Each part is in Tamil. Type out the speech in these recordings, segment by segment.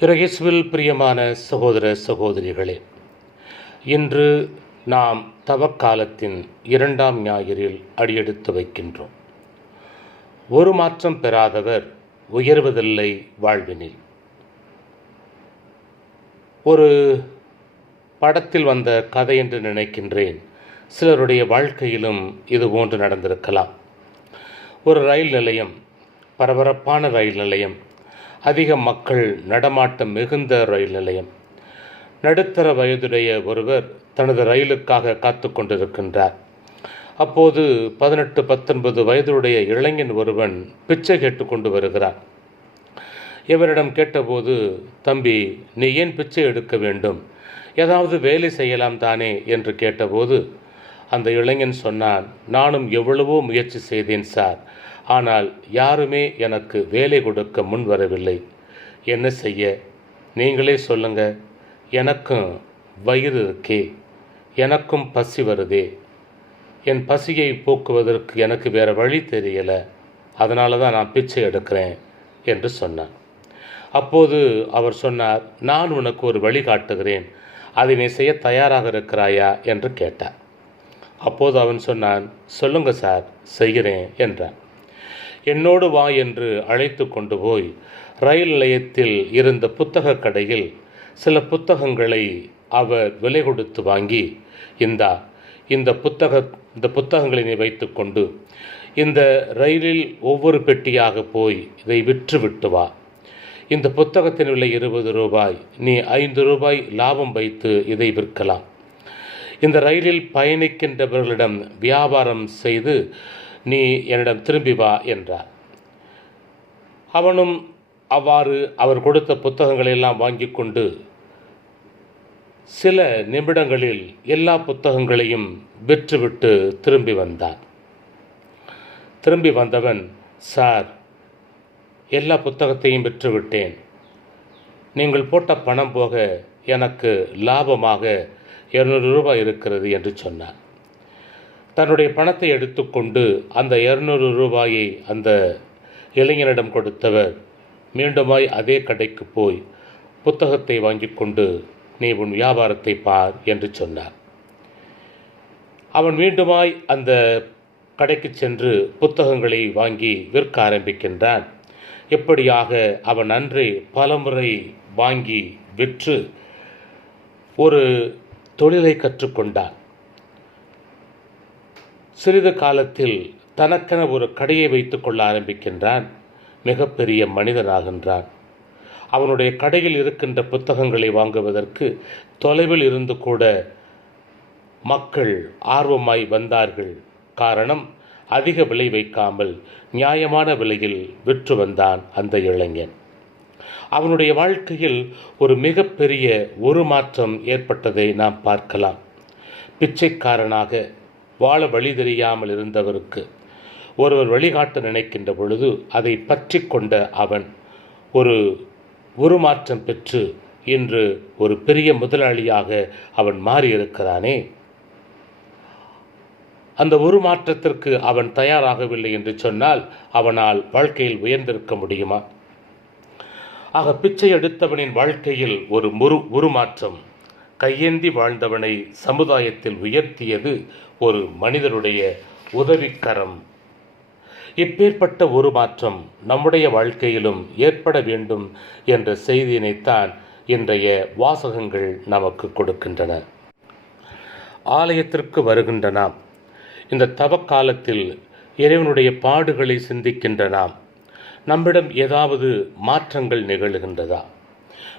இரகேசுவில் பிரியமான சகோதர சகோதரிகளே இன்று நாம் தவக்காலத்தின் இரண்டாம் ஞாயிறில் அடியெடுத்து வைக்கின்றோம். ஒரு மாற்றம் பெறாதவர் உயர்வதில்லை வாழ்வினில். ஒரு படத்தில் வந்த கதை என்று நினைக்கின்றேன். சிலருடைய வாழ்க்கையிலும் இது போன்று நடந்திருக்கலாம். ஒரு ரயில் நிலையம் பரபரப்பான ரயில் நிலையம் அதிக மக்கள் நடமாட்டம் மிகுந்த ரயில் நிலையம். நடுத்தர வயதுடைய ஒருவர் தனது ரயிலுக்காக காத்து கொண்டிருக்கின்றார். அப்போது பதினெட்டு பத்தொன்பது வயதுடைய இளைஞன் ஒருவன் பிச்சை கேட்டு கொண்டு வருகிறான். இவரிடம் கேட்டபோது தம்பி நீ ஏன் பிச்சை எடுக்க வேண்டும்? ஏதாவது வேலை செய்யலாம் தானே? என்று கேட்டபோது அந்த இளைஞன் சொன்னான் நானும் எவ்வளவோ முயற்சி செய்தேன் சார். ஆனால் யாருமே எனக்கு வேலை கொடுக்க முன் வரவில்லை. என்ன செய்ய? நீங்களே சொல்லுங்க. எனக்கும் வயிறு இருக்கே. எனக்கும் பசி வருதே. என் பசியை போக்குவதற்கு எனக்கு வேறு வழி தெரியலை. அதனால தான் நான் பிச்சை எடுக்கிறேன் என்று சொன்னான். அப்போது அவர் சொன்னார் நான் உனக்கு ஒரு வழி காட்டுகிறேன். அதை நீ செய்ய தயாராக இருக்கிறாயா? என்று கேட்டார். அப்போது அவன் சொன்னான் சொல்லுங்க சார் செய்கிறேன் என்றான். என்னோடு வா என்று அழைத்து கொண்டு போய் ரயில் நிலையத்தில் இருந்த புத்தக கடையில் சில புத்தகங்களை அவர் விலை கொடுத்து வாங்கி இந்தா இந்த புத்தக இந்த புத்தகங்களை நீ வைத்துக்கொண்டு இந்த ரயிலில் ஒவ்வொரு பெட்டியாக போய் இதை விற்று விட்டு வா. இந்த புத்தகத்தின் விலை இருபது ரூபாய் நீ ஐந்து ரூபாய் லாபம் வைத்து இதை விற்கலாம். இந்த ரயிலில் பயணிக்கின்றவர்களிடம் வியாபாரம் செய்து நீ என்னிடம் திரும்பி வா என்றார். அவனும் அவ்வாறு அவர் கொடுத்த புத்தகங்களை எல்லாம் வாங்கி கொண்டு சில நிமிடங்களில் எல்லா புத்தகங்களையும் விற்றுவிட்டு திரும்பி வந்தான். திரும்பி வந்தவன் சார் எல்லா புத்தகத்தையும் விற்றுவிட்டேன். நீங்கள் போட்ட பணம் போக எனக்கு லாபமாக இருநூறு ரூபாய் இருக்கிறது என்று சொன்னார். தன்னுடைய பணத்தை எடுத்துக்கொண்டு அந்த இருநூறு ரூபாயை அந்த இளைஞனிடம் கொடுத்தவர் மீண்டுமாய் அதே கடைக்கு போய் புத்தகத்தை வாங்கி கொண்டு நீ உன் வியாபாரத்தை பார் என்று சொன்னார். அவன் மீண்டுமாய் அந்த கடைக்கு சென்று புத்தகங்களை வாங்கி விற்க ஆரம்பிக்கின்றான். எப்படியாக அவன் அன்றே பலமுறை வாங்கி விற்று ஒரு தொழிலை கற்றுக்கொண்டான் சிறிது காலத்தில் தனக்கென ஒரு கடையை வைத்துக்கொள்ள ஆரம்பிக்கின்றான். மிகப்பெரிய மனிதனாகின்றான். அவனுடைய கடையில் இருக்கின்ற புத்தகங்களை வாங்குவதற்கு தொலைவில் இருந்து கூட மக்கள் ஆர்வமாய் வந்தார்கள். காரணம் அதிக விலை வைக்காமல் நியாயமான விலையில் விற்று வந்தான் அந்த இளைஞன். அவனுடைய வாழ்க்கையில் ஒரு மிகப்பெரிய ஒரு மாற்றம் ஏற்பட்டதை நாம் பார்க்கலாம். பிச்சைக்காரனாக வாழ வழி தெரியாமல் இருந்தவருக்கு ஒருவர் வழிகாட்ட நினைக்கின்ற பொழுது அதை பற்றி கொண்ட அவன் ஒரு உருமாற்றம் பெற்று இன்று ஒரு பெரிய முதலாளியாக அவன் மாறியிருக்கிறானே. அந்த உருமாற்றத்திற்கு அவன் தயாராகவில்லை என்று சொன்னால் அவனால் வாழ்க்கையில் உயர்ந்திருக்க முடியுமா? ஆக பிச்சை எடுத்தவனின் வாழ்க்கையில் ஒரு முரு உருமாற்றம். கையேந்தி வாழ்ந்தவனை சமுதாயத்தில் உயர்த்தியது ஒரு மனிதனுடைய உதவிக்கரம். இப்பேற்பட்ட ஒரு மாற்றம் நம்முடைய வாழ்க்கையிலும் ஏற்பட வேண்டும் என்ற செய்தியினைத்தான் இன்றைய வாசகங்கள் நமக்கு கொடுக்கின்றன. ஆலயத்திற்கு வருகின்ற நாம் இந்த தவக்காலத்தில் இறைவனுடைய பாடுகளை சிந்திக்கின்ற நாம் நம்மிடம் ஏதாவது மாற்றங்கள் நிகழுகின்றதா?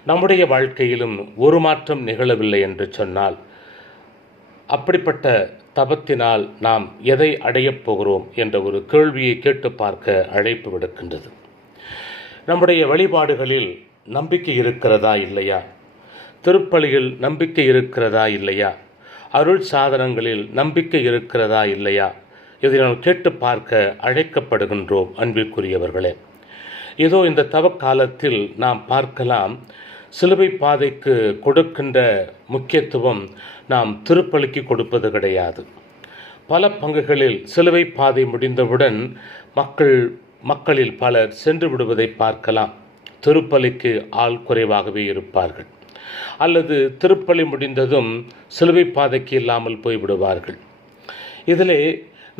நம்முடைய வாழ்க்கையிலும் ஒரு மாற்றம் நிகழவில்லை என்று சொன்னால் அப்படிப்பட்ட தபத்தினால் நாம் எதை அடையப் போகிறோம் என்ற ஒரு கேள்வியை கேட்டு பார்க்க அழைப்பு விடுக்கின்றது. நம்முடைய வழிபாடுகளில் நம்பிக்கை இருக்கிறதா இல்லையா? திருப்பலியில் நம்பிக்கை இருக்கிறதா இல்லையா? அருள் சாதனங்களில் நம்பிக்கை இருக்கிறதா இல்லையா? இதை நாம் கேட்டு பார்க்க அழைக்கப்படுகின்றோம் அன்பிற்குரியவர்களே. இதோ இந்த தவக்காலத்தில் நாம் பார்க்கலாம். சிலுவை பாதைக்கு கொடுக்கின்ற முக்கியத்துவம் நாம் திருப்பலிக்கு கொடுப்பது கிடையாது. பல பங்குகளில் சிலுவை பாதை முடிந்தவுடன் மக்கள் மக்களில் பலர் சென்று விடுவதை பார்க்கலாம். திருப்பலிக்கு ஆள் குறைவாகவே இருப்பார்கள். அல்லது திருப்பலி முடிந்ததும் சிலுவை பாதைக்கு இல்லாமல் போய்விடுவார்கள். இதிலே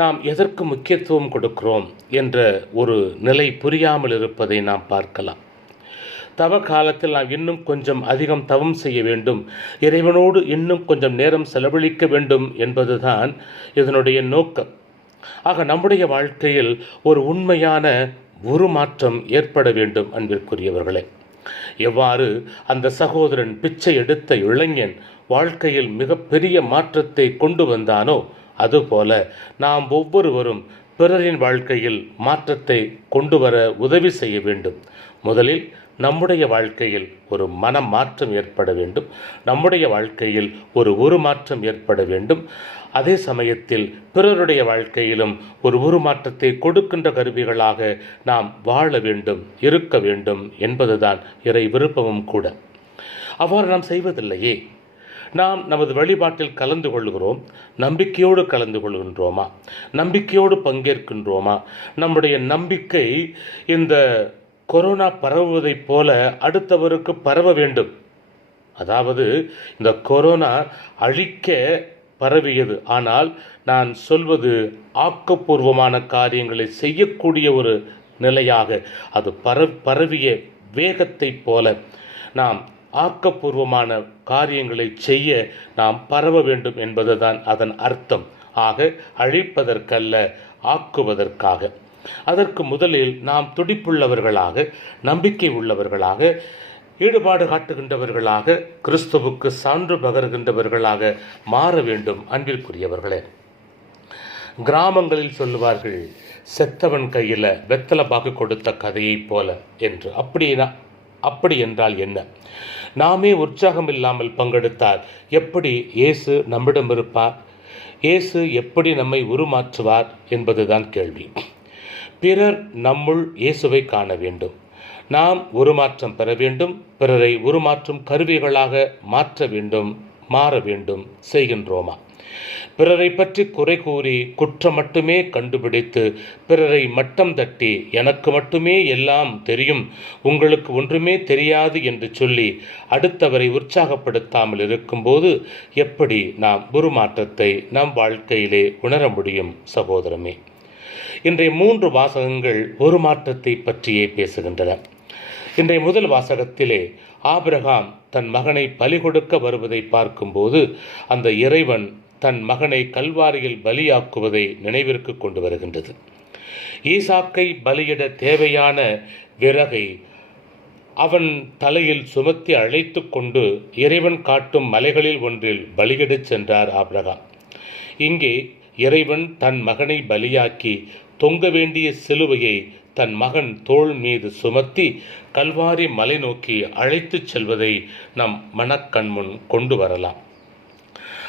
நாம் எதற்கு முக்கியத்துவம் கொடுக்கிறோம் என்ற ஒரு நிலை புரியாமல் இருப்பதை நாம் பார்க்கலாம். தவ காலத்தில் நாம் இன்னும் கொஞ்சம் அதிகம் தவம் செய்ய வேண்டும். இறைவனோடு இன்னும் கொஞ்சம் நேரம் செலவழிக்க வேண்டும் என்பதுதான் இதனுடைய நோக்கம். ஆக நம்முடைய வாழ்க்கையில் ஒரு உண்மையான உருமாற்றம் ஏற்பட வேண்டும் அன்பிற்குரியவர்களே. எவ்வாறு அந்த சகோதரன் பிச்சை எடுத்த இளைஞன் வாழ்க்கையில் மிகப்பெரிய மாற்றத்தை கொண்டு வந்தானோ அதுபோல நாம் ஒவ்வொருவரும் பிறரின் வாழ்க்கையில் மாற்றத்தை கொண்டு வர உதவி செய்ய வேண்டும். முதலில் நம்முடைய வாழ்க்கையில் ஒரு மன மாற்றம் ஏற்பட வேண்டும். நம்முடைய வாழ்க்கையில் ஒரு உருமாற்றம் ஏற்பட வேண்டும். அதே சமயத்தில் பிறருடைய வாழ்க்கையிலும் ஒரு உருமாற்றத்தை கொடுக்கின்ற கருவிகளாக நாம் வாழ வேண்டும் இருக்க வேண்டும் என்பதுதான் இறை விருப்பமும் கூட. அவ்வாறு நாம் செய்வதில்லையே. நாம் நமது வழிபாட்டில் கலந்து கொள்கிறோம். நம்பிக்கையோடு கலந்து கொள்கின்றோமா? நம்பிக்கையோடு பங்கேற்கின்றோமா? நம்முடைய நம்பிக்கை இந்த கொரோனா பரவுவதைப் போல அடுத்தவருக்கு பரவ வேண்டும். அதாவது இந்த கொரோனா அழிக்க பரவியது. ஆனால் நான் சொல்வது ஆக்கப்பூர்வமான காரியங்களை செய்யக்கூடிய ஒரு நிலையாக. அது பர பரவிய வேகத்தைப் போல. நாம் ஆக்கப்பூர்வமான காரியங்களை செய்ய நாம் பரவ வேண்டும் என்பதுதான் அதன் அர்த்தம். ஆக அழிப்பதற்கல்ல ஆக்குவதற்காக. அதற்கு முதலில் நாம் துடிப்புள்ளவர்களாக நம்பிக்கை உள்ளவர்களாக ஈடுபாடு காட்டுகின்றவர்களாக கிறிஸ்துவுக்கு சான்று பகர்கின்றவர்களாக மாற வேண்டும் அன்பிற்குரியவர்களே. கிராமங்களில் சொல்லுவார்கள் செத்தவன் கையில் வெத்தலை பாக்கு கொடுத்த கதையைப் போல என்று. அப்படின்னா அப்படி என்றால் என்ன? நாமே உற்சாகம் இல்லாமல் பங்கெடுத்தால் எப்படி இயேசு நம்மிடம் இருப்பார்? இயேசு எப்படி நம்மை உருமாற்றுவார் என்பதுதான் கேள்வி. பிறர் நம்முள் இயேசுவை காண வேண்டும். நாம் உருமாற்றம் பெற வேண்டும் பிறரை உருமாற்றும் கருவிகளாக மாற்ற வேண்டும் மாற வேண்டும் செய்கின்றோமா? பிறரை பற்றி குறை கூறி குற்றம் மட்டுமே கண்டுபிடித்து பிறரை மட்டம் தட்டி எனக்கு மட்டுமே எல்லாம் தெரியும் உங்களுக்கு ஒன்றுமே தெரியாது என்று சொல்லி அடுத்தவரை உற்சாகப்படுத்தாமல் இருக்கும்போது எப்படி நாம் உருமாற்றத்தை நம் வாழ்க்கையிலே உணர முடியும் சகோதரமே? இன்றைய மூன்று வாசகங்கள் ஒரு மாற்றத்தை பற்றியே பேசுகின்றன. இன்றைய முதல் வாசகத்திலே ஆபிரகாம் தன் மகனை பலி கொடுக்க வருவதை பார்க்கும்போது அந்த இறைவன் தன் மகனை கல்வாரியில் பலியாக்குவதை நினைவிற்கு கொண்டு வருகின்றது. ஈசாக்கை பலியிட தேவையான விறகை அவன் தலையில் சுமத்தி அழைத்து கொண்டு இறைவன் காட்டும் மலைகளில் ஒன்றில் பலியிடச் சென்றார் ஆப்ரகாம். இங்கே இறைவன் தன் மகனை பலியாக்கி தொங்க வேண்டிய சிலுவையை தன் மகன் தோள் மீது சுமத்தி கல்வாரி மலை நோக்கி அழைத்துச் செல்வதை நம் மனக்கண்முன் கொண்டு வரலாம்.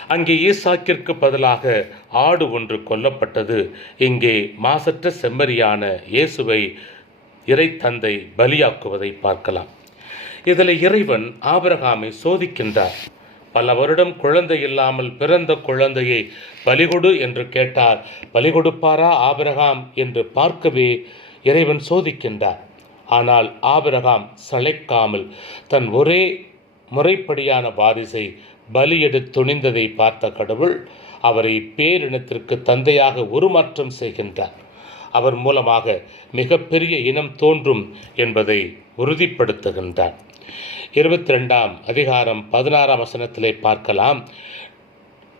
அங்கே ஈசாக்கிற்கு பதிலாக ஆடு ஒன்று கொல்லப்பட்டது. இங்கே மாசற்ற செம்மறியான இயேசுவை இறை தந்தை பலியாக்குவதை பார்க்கலாம். இதில் இறைவன் ஆபரகாமை சோதிக்கின்றார். பல வருடம் குழந்தை இல்லாமல் பிறந்த குழந்தையை பலிகொடு என்று கேட்டார். பலி கொடுப்பாரா என்று பார்க்கவே இறைவன் சோதிக்கின்றார். ஆனால் ஆபிரகாம் சளைக்காமல் தன் ஒரே முறைப்படியான வாரிசை பலியிட துணிந்ததை பார்த்த கடவுள் அவரை பேரினத்திற்கு தந்தையாக உருமாற்றம் செய்கின்றார். அவர் மூலமாக மிகப்பெரிய இனம் தோன்றும் என்பதை உறுதிப்படுத்துகின்றார். இருபத்தி ரெண்டாம் அதிகாரம் பதினாறாம் வசனத்திலே பார்க்கலாம்.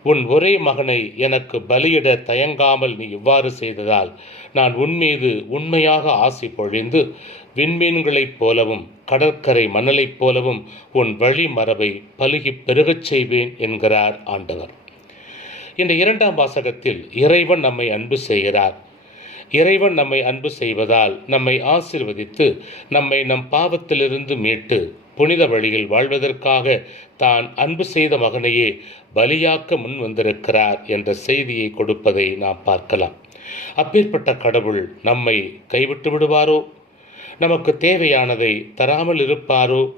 உன் ஒரே மகனை எனக்கு பலியிட தயங்காமல் நீ இவ்வாறு செய்ததால் நான் உன்மீது உண்மையாக ஆசை பொழிந்து விண்மீன்களைப் போலவும் கடற்கரை மணலைப் போலவும் உன் வழி மரபை பலுகி பெருகச் செய்வேன் என்கிறார் ஆண்டவர். இந்த இரண்டாம் வாசகத்தில் இறைவன் நம்மை அன்பு செய்கிறார். இறைவன் நம்மை அன்பு செய்வதால் நம்மை ஆசிர்வதித்து நம்மை நம் பாவத்திலிருந்து மீட்டு புனித வழியில் வாழ்வதற்காக தான் அன்பு செய்த மகனையே பலியாக்க முன் வந்திருக்கிறார் என்ற செய்தியை கொடுப்பதை நாம் பார்க்கலாம். அப்பேற்பட்ட கடவுள் நம்மை கைவிட்டு விடுவாரோ? நமக்கு தேவையானதை தராமல் இருப்பாரோ?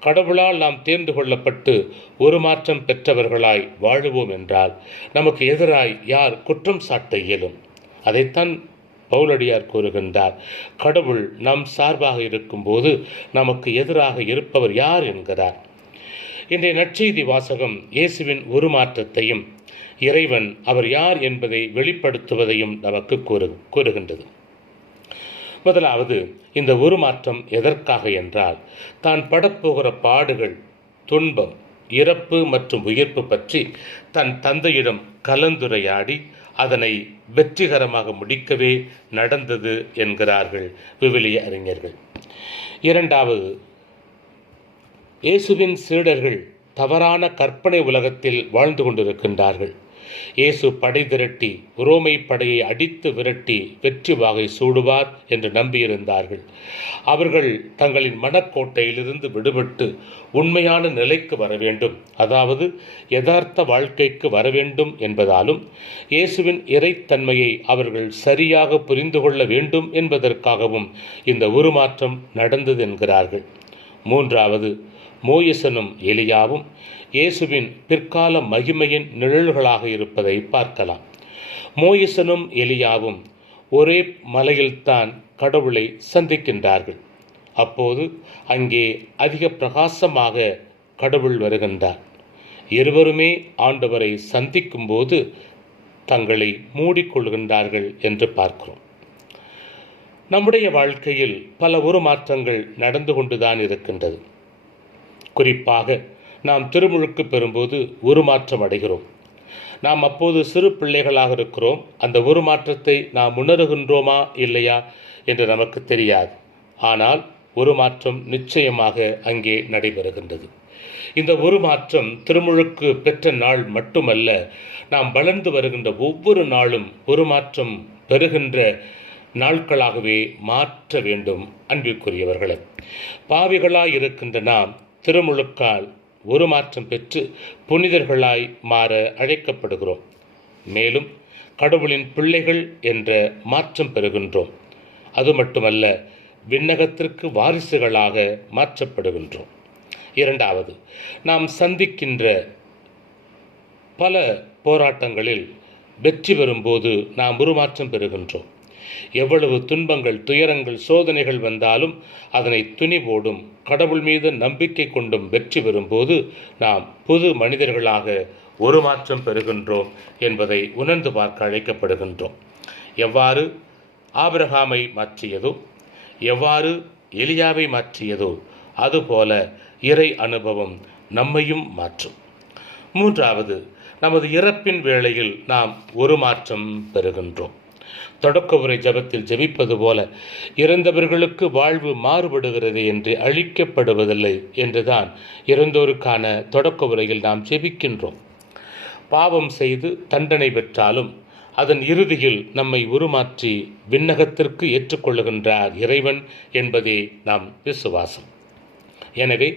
கடவுளால் நாம் தேர்ந்து கொள்ளப்பட்டு ஒரு மாற்றம் பெற்றவர்களாய் வாழுவோம் என்றால் நமக்கு எதிராய் யார் குற்றம் சாட்ட இயலும்? அதைத்தான் பவுலடியார் கூறுகின்றார். கடவுள் நம் சார்பாக இருக்கும்போது நமக்கு எதிராக இருப்பவர் யார் என்கிறார். இன்றைய நற்செய்தி வாசகம் இயேசுவின் உருமாற்றத்தையும் இறைவன் அவர் யார் என்பதை வெளிப்படுத்துவதையும் நமக்கு கூறு கூறுகின்றது. முதலாவது இந்த உருமாற்றம் எதற்காக என்றால் தான் படப்போகிற பாடுகள் துன்பம் இறப்பு மற்றும் உயிர்ப்பு பற்றி தன் தந்தையிடம் கலந்துரையாடி அதனை வெற்றிகரமாக முடிக்கவே நடந்தது என்கிறார்கள் விவிலிய அறிஞர்கள். இரண்டாவது இயேசுவின் சீடர்கள் தவறான கற்பனை உலகத்தில் வாழ்ந்து கொண்டிருக்கின்றார்கள். இயேசு படை திரட்டி உரோமை படையை அடித்து விரட்டி வெற்றி வாகை சூடுவார் என்று நம்பியிருந்தார்கள். அவர்கள் தங்களின் மனக்கோட்டையிலிருந்து விடுபட்டு உண்மையான நிலைக்கு வர வேண்டும். அதாவது யதார்த்த வாழ்க்கைக்கு வர வேண்டும் என்பதாலும் இயேசுவின் இறைத்தன்மையை அவர்கள் சரியாக புரிந்து கொள்ள வேண்டும் என்பதற்காகவும் இந்த உருமாற்றம் நடந்தது என்கிறார்கள். மூன்றாவது மோயசனும் எலியாவும் இயேசுவின் பிற்கால மகிமையின் நிழல்களாக இருப்பதை பார்க்கலாம். மோயசனும் எலியாவும் ஒரே மலையில்தான் கடவுளை சந்திக்கின்றார்கள். அப்போது அங்கே அதிக பிரகாசமாக கடவுள் வருகின்றார். இருவருமே ஆண்டவரை சந்திக்கும்போது தங்களை மூடிக்கொள்கின்றார்கள் என்று பார்க்கிறோம். நம்முடைய வாழ்க்கையில் பல உருமாற்றங்கள் நடந்து கொண்டுதான் இருக்கின்றது. குறிப்பாக நாம் திருமுழுக்கு பெறும்போது உருமாற்றம் அடைகிறோம். நாம் அப்போது சிறு பிள்ளைகளாக இருக்கிறோம். அந்த உருமாற்றத்தை நாம் உணர்கின்றோமா இல்லையா என்று நமக்கு தெரியாது. ஆனால் உருமாற்றம் நிச்சயமாக அங்கே நடைபெறுகின்றது. இந்த உருமாற்றம் திருமுழுக்கு பெற்ற நாள் மட்டுமல்ல நாம் வளர்ந்து வருகின்ற ஒவ்வொரு நாளும் உருமாற்றம் பெறுகின்ற நாட்களாகவே மாற்ற வேண்டும் அன்பிற்குரியவர்களை. பாவிகளாய் இருக்கின்ற நாம் திருமுழுக்கால் ஒரு மாற்றம் பெற்று புனிதர்களாய் மாற அழைக்கப்படுகிறோம். மேலும் கடவுளின் பிள்ளைகள் என்ற மாற்றம் பெறுகின்றோம். அது மட்டுமல்ல விண்ணகத்திற்கு வாரிசுகளாக மாற்றப்படுகின்றோம். இரண்டாவது நாம் சந்திக்கின்ற பல போராட்டங்களில் வெற்றி பெறும்போது நாம் உருமாற்றம் பெறுகின்றோம். எவ்வளவு துன்பங்கள் துயரங்கள் சோதனைகள் வந்தாலும் அதனை துணிவோடும் கடவுள் மீது நம்பிக்கை கொண்டும் வெற்றி பெறும்போது நாம் புது மனிதர்களாக ஒரு மாற்றம் பெறுகின்றோம் என்பதை உணர்ந்து பார்க்க அழைக்கப்படுகின்றோம். எவ்வாறு ஆபிரகாமை மாற்றியதோ எவ்வாறு எலியாவை மாற்றியதோ அதுபோல இறை அனுபவம் நம்மையும் மாற்றும். மூன்றாவது நமது இறப்பின் வேளையில் நாம் ஒரு மாற்றம் பெறுகின்றோம். தொடக்க உரை ஜபத்தில் ஜெபிப்பது போல இறந்தவர்களுக்கு வாழ்வு மாறுபடுகிறது என்று அழிக்கப்படுவதில்லை என்றுதான் இறந்தோருக்கான தொடக்க உரையில் நாம் ஜெபிக்கின்றோம். பாவம் செய்து தண்டனை பெற்றாலும் அதன் இறுதியில் நம்மை உருமாற்றி விண்ணகத்திற்கு ஏற்றுக்கொள்ளுகின்றார் இறைவன் என்பதே நாம் விசுவாசம். எனவே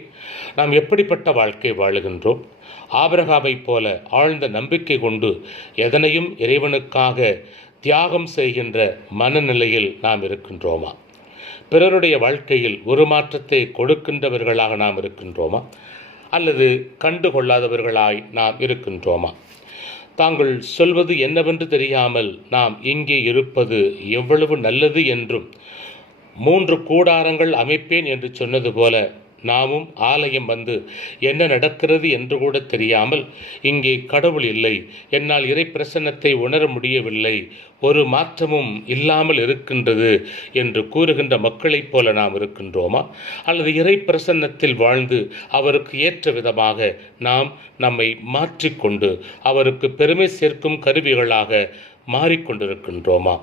நாம் எப்படிப்பட்ட வாழ்க்கை வாழுகின்றோம்? ஆபிரகாமைப் போல ஆழ்ந்த நம்பிக்கை கொண்டு எதனையும் இறைவனுக்காக தியாகம் செய்கின்ற மனநிலையில் நாம் இருக்கின்றோமா? பிறருடைய வாழ்க்கையில் ஒரு மாற்றத்தை கொடுக்கின்றவர்களாக நாம் இருக்கின்றோமா? அல்லது கண்டு கொள்ளாதவர்களாய் நாம் இருக்கின்றோமா? தாங்கள் சொல்வது என்னவென்று தெரியாமல் நாம் இங்கே இருப்பது எவ்வளவு நல்லது என்றும் மூன்று கூடாரங்கள் அமைப்பேன் என்று சொன்னது போல நாமும் ஆலயம் வந்து என்ன நடக்கிறது என்று கூட தெரியாமல் இங்கே கடவுள் இல்லை என்னால் இறை பிரசன்னத்தை உணர முடியவில்லை ஒரு மாற்றமும் இல்லாமல் இருக்கின்றது என்று கூறுகின்ற மக்களைப் போல நாம் இருக்கின்றோமா? அல்லது இறை பிரசன்னத்தில் வாழ்ந்து அவருக்கு ஏற்ற விதமாக நாம் நம்மை மாற்றிக்கொண்டு அவருக்கு பெருமை சேர்க்கும் கருவிகளாக மாறிக்கொண்டிருக்கின்றோமா?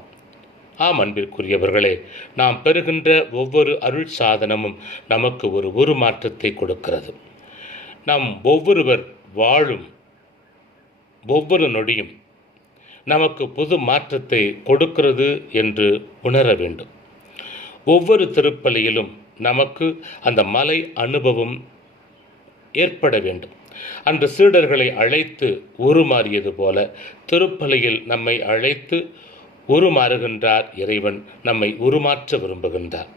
ஆம் அன்பிற்குரியவர்களே நாம் பெறுகின்ற ஒவ்வொரு அருள் சாதனமும் நமக்கு ஒரு உருமாற்றத்தை கொடுக்கிறது. நம் ஒவ்வொருவர் வாழும் ஒவ்வொரு நொடியும் நமக்கு புது மாற்றத்தை கொடுக்கிறது என்று உணர வேண்டும். ஒவ்வொரு திருப்பலியிலும் நமக்கு அந்த மலை அனுபவம் ஏற்பட வேண்டும். அன்று சீடர்களை அழைத்து உருமாறியது போல திருப்பலியில் நம்மை அழைத்து உருமாறுகின்றார் இறைவன் நம்மை உருமாற்ற விரும்புகின்றார்.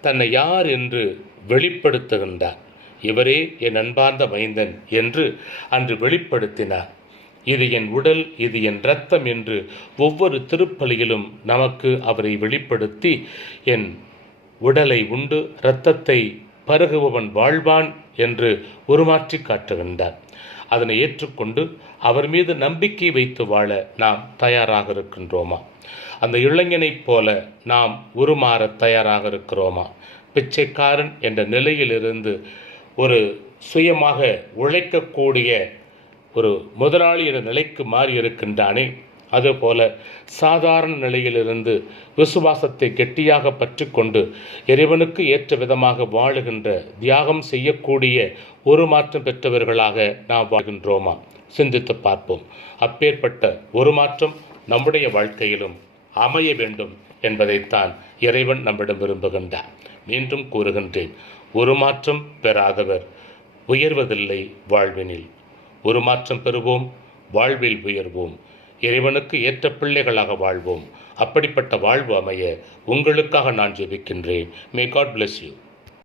தன்னை யார் என்று வெளிப்படுத்துகின்றார். இவரே என் அன்பார்ந்த மைந்தன் என்று அன்று வெளிப்படுத்தினார். இது என் உடல் இது என் இரத்தம் என்று ஒவ்வொரு திருப்பலியிலும் நமக்கு அவரை வெளிப்படுத்தி என் உடலை உண்டு இரத்தத்தை பருகுபவன் வாழ்வான் என்று உருமாற்றி காட்டுகின்றார். அதனை ஏற்றுக்கொண்டு அவர் மீது நம்பிக்கை வைத்து வாழ நாம் தயாராக இருக்கின்றோமா? அந்த இளைஞனைப் போல நாம் உருமாற தயாராக இருக்கிறோமா? பிச்சைக்காரன் என்ற நிலையிலிருந்து ஒரு சுயமாக உழைக்கக்கூடிய ஒரு முதலாளி என்ற நிலைக்கு மாறி இருக்கின்றானே அதுபோல சாதாரண நிலையிலிருந்து விசுவாசத்தை கெட்டியாக பற்றிக்கொண்டு இறைவனுக்கு ஏற்ற விதமாக வாழுகின்ற தியாகம் செய்யக்கூடிய ஒரு மாற்றம் பெற்றவர்களாக நாம் வாழ்கின்றோமா? சிந்தித்து பார்ப்போம். அப்பேற்பட்ட ஒரு மாற்றம் நம்முடைய வாழ்க்கையிலும் அமைய வேண்டும் என்பதைத்தான் இறைவன் நம்மிடம் விரும்புகின்றார். மீண்டும் கூறுகின்றேன் ஒரு மாற்றம் பெறாதவர் உயர்வதில்லை வாழ்வினில். ஒரு மாற்றம் பெறுவோம் வாழ்வில் உயர்வோம். இறைவனுக்கு ஏற்ற பிள்ளைகளாக வாழ்வோம். அப்படிப்பட்ட வாழ்வு அமைய உங்களுக்காக நான் ஜெபிக்கின்றேன். May God bless you